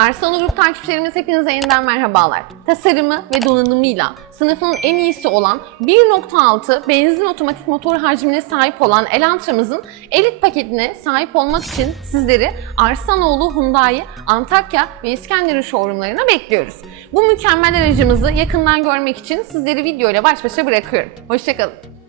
Arslan Grup takipçilerimiz hepinize yeniden merhabalar. Tasarımı ve donanımıyla sınıfının en iyisi olan 1.6 benzin otomatik motor hacmine sahip olan Elantram'ızın elit paketine sahip olmak için sizleri Arslanoğlu Hyundai, Antakya ve İskenderun showroomlarına bekliyoruz. Bu mükemmel aracımızı yakından görmek için sizleri videoyla baş başa bırakıyorum. Hoşçakalın.